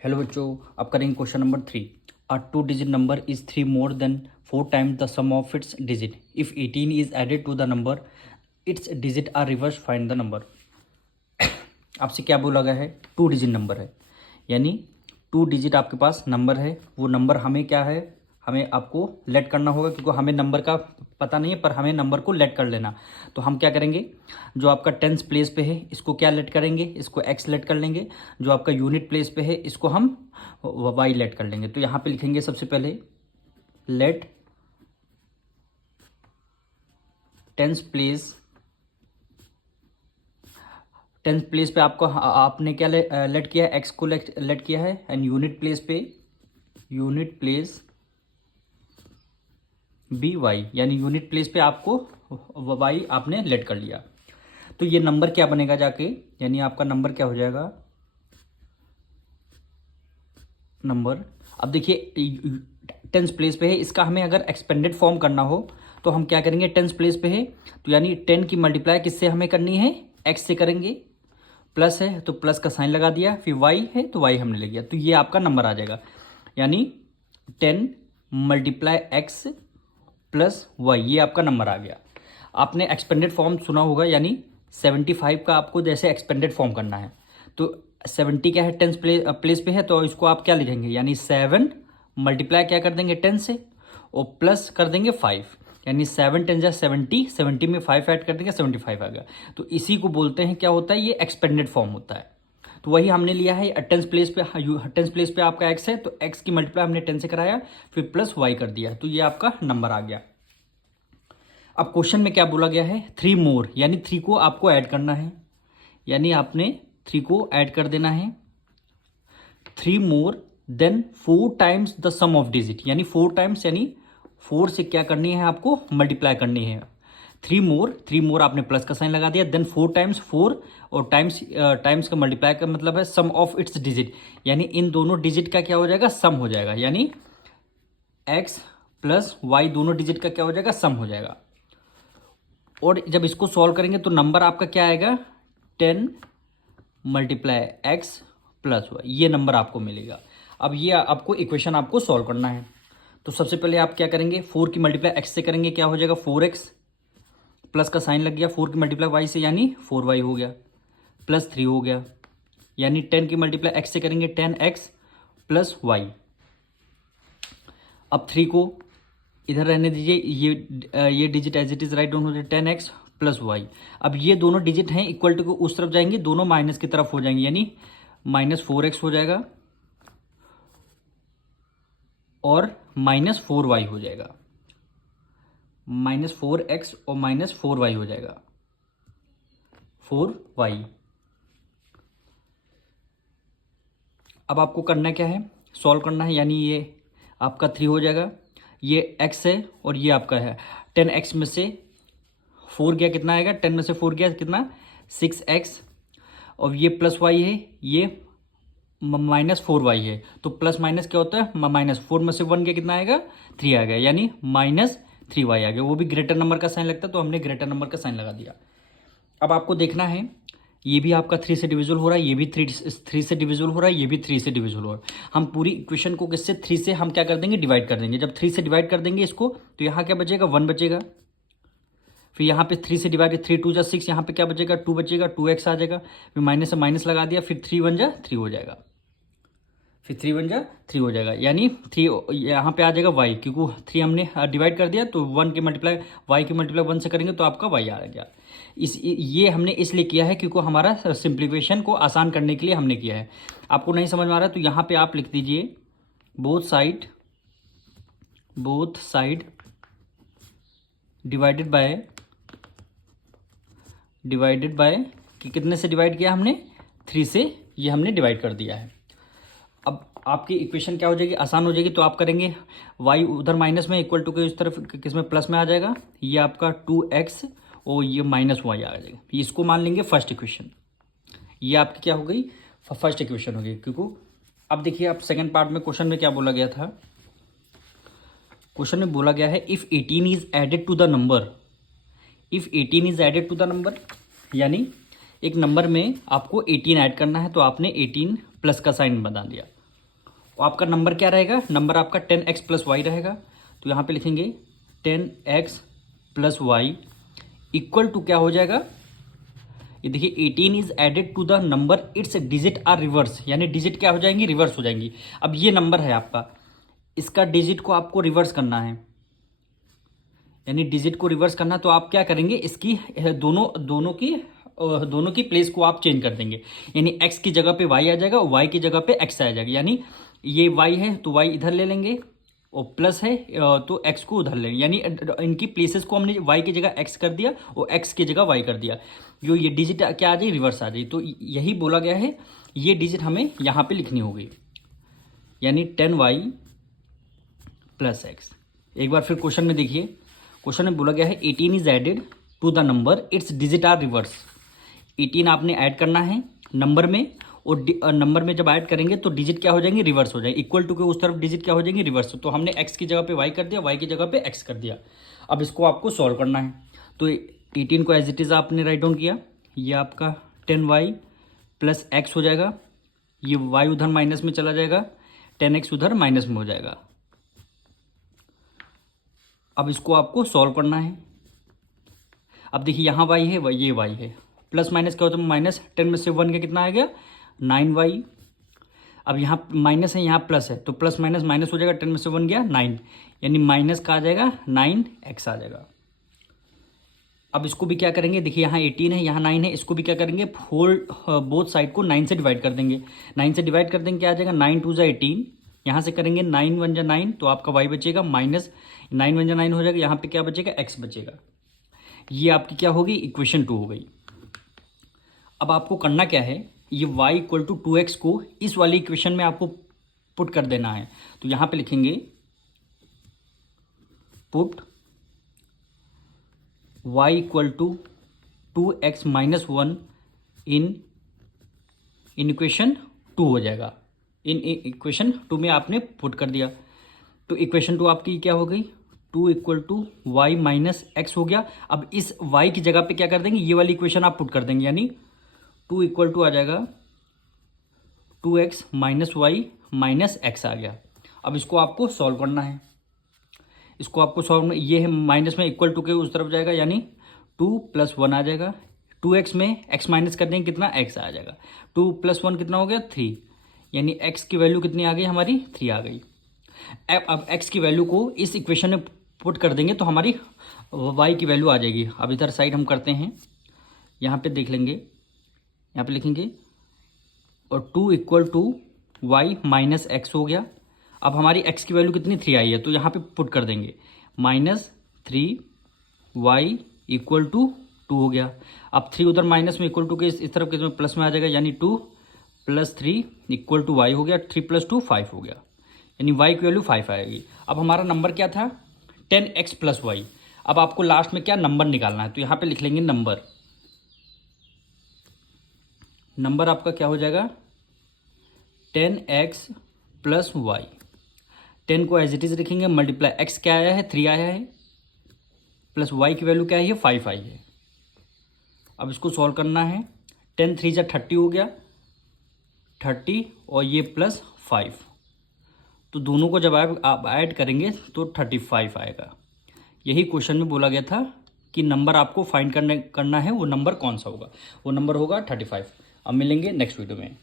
Hello बच्चों, अब करेंगे question number 3। A 2 digit number is 3 more than 4 times the sum of its digit. If 18 is added to the number its digit are reverse, find the number. आपसे क्या बोला गया है? 2 digit number है, यानी 2 डिजिट आपके पास नंबर है। वो नंबर हमें क्या है, हमें आपको लेट करना होगा, क्योंकि हमें नंबर का पता नहीं है, पर हमें नंबर को लेट कर लेना। तो हम क्या करेंगे, जो आपका टेंस प्लेस पे है इसको क्या लेट करेंगे, इसको एक्स लेट कर लेंगे। जो आपका यूनिट प्लेस पे है इसको हम वाई लेट कर लेंगे। तो यहाँ पे लिखेंगे सबसे पहले let tens place. Tenth place पे आपको आपने क्या लेट किया है, एक्स को लेट किया है। And unit place be Y, यानी यूनिट प्लेस पे आपको वाई आपने लेट कर लिया। तो ये नंबर क्या बनेगा जाके, यानी आपका नंबर क्या हो जाएगा, नंबर। अब देखिए टेंस प्लेस पे है, इसका हमें अगर एक्सपेंडेड फॉर्म करना हो तो हम क्या करेंगे, टेंस प्लेस पे है तो यानी 10 की मल्टीप्लाई किससे हमें करनी है, एक्स से करेंगे। प्लस है तो प्लस का साइन लगा दिया, फिर वाई है तो वाई हमने ले लिया, तो ये आपका नंबर आ जाएगा। यानी 10 मल्टीप्लाई एक्स प्लस वाई, ये आपका नंबर आ गया। आपने एक्सपेंडेड फॉर्म सुना होगा, यानी 75 का आपको जैसे एक्सपेंडेड फॉर्म करना है तो 70 क्या है, टेंस प्लेस पे है तो इसको आप क्या लिखेंगे, यानी 7 मल्टीप्लाई क्या कर देंगे 10 से और प्लस कर देंगे 5, यानी 7 10 जा 70, 70 में 5 ऐड कर देंगे 75 आ गया। तो इसी को बोलते हैं क्या होता है, ये एक्सपेंडेड फॉर्म होता है। तो वही हमने लिया है टेंस प्लेस पे आपका एक्स है तो एक्स की मल्टीप्लाई हमने 10 से कराया, फिर प्लस वाई कर दिया, तो ये आपका नंबर आ गया। अब क्वेश्चन में क्या बोला गया है, 3 मोर, यानी 3 को आपको ऐड करना है, यानी आपने 3 को ऐड कर देना है। 3 more than 4 times the sum of digit, यानी 4 टाइम्स, यानी 4 से क्या करनी है आपको, मल्टीप्लाई करनी है। 3 मोर आपने प्लस का साइन लगा दिया, देन 4 टाइम्स 4 और टाइम्स का मल्टीप्लाई का मतलब है सम ऑफ इट्स डिजिट, यानी इन दोनों डिजिट का क्या हो जाएगा, सम हो जाएगा। यानी एक्स प्लस वाई दोनों डिजिट का क्या हो जाएगा, सम हो जाएगा। और जब इसको सॉल्व करेंगे तो नंबर आपका क्या आएगा, 10 मल्टीप्लाई एक्स प्लस वाई, ये नंबर आपको मिलेगा। अब ये आपको इक्वेशन आपको सॉल्व करना है। तो सबसे पहले आप क्या करेंगे, 4 की मल्टीप्लाई एक्स से करेंगे, क्या हो जाएगा 4x, प्लस का साइन लग गया, 4 की मल्टीप्लाई वाई से यानी 4y हो गया, प्लस 3 हो गया। यानी 10 की मल्टीप्लाई एक्स से करेंगे 10x प्लस वाई। अब 3 को इधर रहने दीजिए, ये digit as it is write down हो जाए 10x प्लस वाई। अब ये दोनों डिजिट हैं इक्वल टू को उस तरफ जाएंगे, दोनों माइनस की तरफ हो जाएंगे, यानी -4x हो जाएगा और -4y हो जाएगा। -4x और -4y हो जाएगा, 4y। अब आपको करना क्या है, सॉल्व करना है, यानी ये आपका 3 हो जाएगा, ये x है और ये आपका है 10x में से 4 गया कितना आएगा, 10 में से 4 गया कितना 6x, और ये प्लस वाई है, ये -4y है। तो प्लस माइनस क्या होता है, -4 में से 1 गया कितना आएगा 3 आ गया, यानी -3y आ गया। वो भी ग्रेटर नंबर का साइन लगता है तो हमने ग्रेटर नंबर का साइन लगा दिया। अब आपको देखना है, ये भी आपका 3 से डिविजिबल हो रहा है, ये भी 3 से डिविजिबल हो रहा है, ये भी 3 से डिविजिबल हो रहा है। हम पूरी इक्वेशन को किससे, 3 से हम क्या कर देंगे, डिवाइड कर देंगे। जब 3 से डिवाइड कर देंगे इसको तो यहाँ क्या बचेगा, 1 बचेगा। फिर यहाँ पे 3 से डिवाइड, 3 2 जा 6, यहाँ पे क्या बचेगा 2 बचेगा, 2x आ जाएगा। फिर माइनस से माइनस लगा दिया, फिर 3 1 जा 3 हो जाएगा, फिर 3 1 जा 3 हो जाएगा, यानी 3 यहाँ पे आ जाएगा y, क्योंकि 3 हमने डिवाइड कर दिया तो 1 की मल्टीप्लाई y की मल्टीप्लाई 1 से करेंगे तो आपका y आ गया। ये हमने इसलिए किया है क्योंकि हमारा सिंप्लीफिकेशन को आसान करने के लिए हमने किया है। आपको नहीं समझ में आ रहा है तो यहाँ पे आप लिख दीजिए बोथ साइड डिवाइडेड बाय कि कितने से डिवाइड किया हमने, 3 से, ये हमने डिवाइड कर दिया है। अब आपकी इक्वेशन क्या हो जाएगी, आसान हो जाएगी। तो आप करेंगे y उधर माइनस में, इक्वल टू के इस तरफ किसमें प्लस में आ जाएगा, ये आपका 2x और ये -y आ जाएगा। इसको मान लेंगे फर्स्ट इक्वेशन, ये आपकी क्या हो गई, फर्स्ट इक्वेशन हो गई। क्योंकि अब देखिए आप सेकंड पार्ट में क्वेश्चन में क्या बोला गया था, क्वेश्चन में बोला गया है if 18 is added to the number, यानी एक नंबर में आपको 18 ऐड करना है तो आपने 18 प्लस का साइन बना दिया। आपका नंबर क्या रहेगा, नंबर आपका 10x प्लस वाई रहेगा। तो यहाँ पे लिखेंगे 10x plus Y equal to क्या हो जाएगा, ये देखिए 18 is added to the number its digit are reverse, यानी डिजिट क्या हो जाएंगी, रिवर्स हो जाएंगी। अब ये नंबर है आपका, इसका डिजिट को आपको रिवर्स करना है, यानी डिजिट को रिवर्स करना। तो आप क्या करेंगे, इसकी दोनों की प्लेस को आप चेंज कर देंगे, यानी x की जगह पे y आ जाएगा और y की जगह पे x आ जाएगा। यानी ये y है तो y इधर ले लेंगे और प्लस है तो x को उधर लेंगे, यानी इनकी प्लेसेस को हमने y की जगह x कर दिया और x की जगह y कर दिया। जो ये डिजिट क्या आ जाए, रिवर्स आ जाए। तो यही बोला गया है, ये डिजिट हमें यहाँ पे लिखनी होगी, यानी 10y प्लस एक्स। एक बार फिर क्वेश्चन में देखिए, क्वेश्चन में बोला गया है 18 is added to the number its digit are reverse. 18 आपने ऐड करना है नंबर में, और नंबर में जब ऐड करेंगे तो डिजिट क्या हो जाएंगे, रिवर्स हो जाएंगे। इक्वल टू के उस तरफ डिजिट क्या हो जाएंगे, रिवर्स। तो हमने x की जगह पे y कर दिया, y की जगह पे x कर दिया। अब इसको आपको सॉल्व करना है। तो 18 को एज इट इज़ आपने राइट डाउन किया, ये आपका 10y प्लस एक्स हो जाएगा, ये y उधर माइनस में चला जाएगा, 10x उधर माइनस में हो जाएगा। अब इसको आपको सॉल्व करना है। अब देखिए यहाँ y है, ये y है, प्लस माइनस क्या होता है, माइनस 10 में से 1 का कितना आ गया, 9y। अब यहाँ माइनस है, यहाँ प्लस है, तो प्लस माइनस माइनस हो जाएगा, 10 में से 1 गया 9, यानी माइनस का आ जाएगा 9x आ जाएगा। अब इसको भी क्या करेंगे, देखिए यहाँ 18 है, यहाँ 9 है, इसको भी क्या करेंगे, होल बोथ साइड को 9 से डिवाइड कर देंगे। 9 से डिवाइड कर देंगे, क्या आ जाएगा, 9 2 × 18, यहाँ से करेंगे 9 1 × 9, तो आपका y बचेगा माइनस 9 1 × 9 हो जाएगा, यहाँ पे क्या बचेगा, x बचेगा। ये आपकी क्या होगी, इक्वेशन 2 हो गई। अब आपको करना क्या है, ये y इक्वल टू 2x को इस वाली इक्वेशन में आपको पुट कर देना है। तो यहाँ पे लिखेंगे put y equal to 2x minus 1 in equation 2 हो जाएगा। इन इक्वेशन 2 में आपने पुट कर दिया, तो इक्वेशन 2 आपकी क्या हो गई, 2 equal to Y minus X हो गया। अब इस y की जगह पे क्या कर देंगे, ये वाली इक्वेशन आप पुट कर देंगे, यानी 2 इक्वल टू आ जाएगा 2x minus Y minus X आ गया। अब इसको आपको सॉल्व करना है, इसको आपको सॉल्व, ये है माइनस में इक्वल टू के उस तरफ जाएगा, यानी 2 + 1 आ जाएगा। 2x में x माइनस कर देंगे, कितना x आ जाएगा। 2 + 1 कितना हो गया, 3, यानी x की वैल्यू कितनी आ गई हमारी, 3 आ गई। अब x की वैल्यू को इस इक्वेशन में पुट कर देंगे तो हमारी y की वैल्यू आ जाएगी। अब इधर साइड हम करते हैं, यहाँ पे देख लेंगे, यहाँ पे लिखेंगे और 2 equal to Y minus X हो गया। अब हमारी x की वैल्यू कितनी, 3 आई है, तो यहाँ पे पुट कर देंगे, -3y इक्वल टू 2 हो गया। अब 3 उधर माइनस में, इक्वल टू के इस तरफ के प्लस में आ जाएगा, यानी 2 + 3 इक्वल टू y हो गया। 3 + 2 5 हो गया, यानी y की वैल्यू 5 आएगी। अब हमारा नंबर क्या था, 10x + y। अब आपको लास्ट में क्या नंबर निकालना है, तो यहाँ पे लिख लेंगे नंबर आपका क्या हो जाएगा, 10x + y। 10 को एज इट इज़ लिखेंगे, मल्टीप्लाई x क्या आया है, 3 आया है, प्लस y की वैल्यू क्या है, 5 आई है। अब इसको सॉल्व करना है, 10 3 × 30 हो गया, 30 और ये +5, तो दोनों को जब आप ऐड करेंगे तो 35 आएगा। यही क्वेश्चन में बोला गया था कि नंबर आपको फाइंड करना है, वो नंबर कौन सा होगा, वो नंबर होगा 35। अब मिलेंगे नेक्स्ट वीडियो में।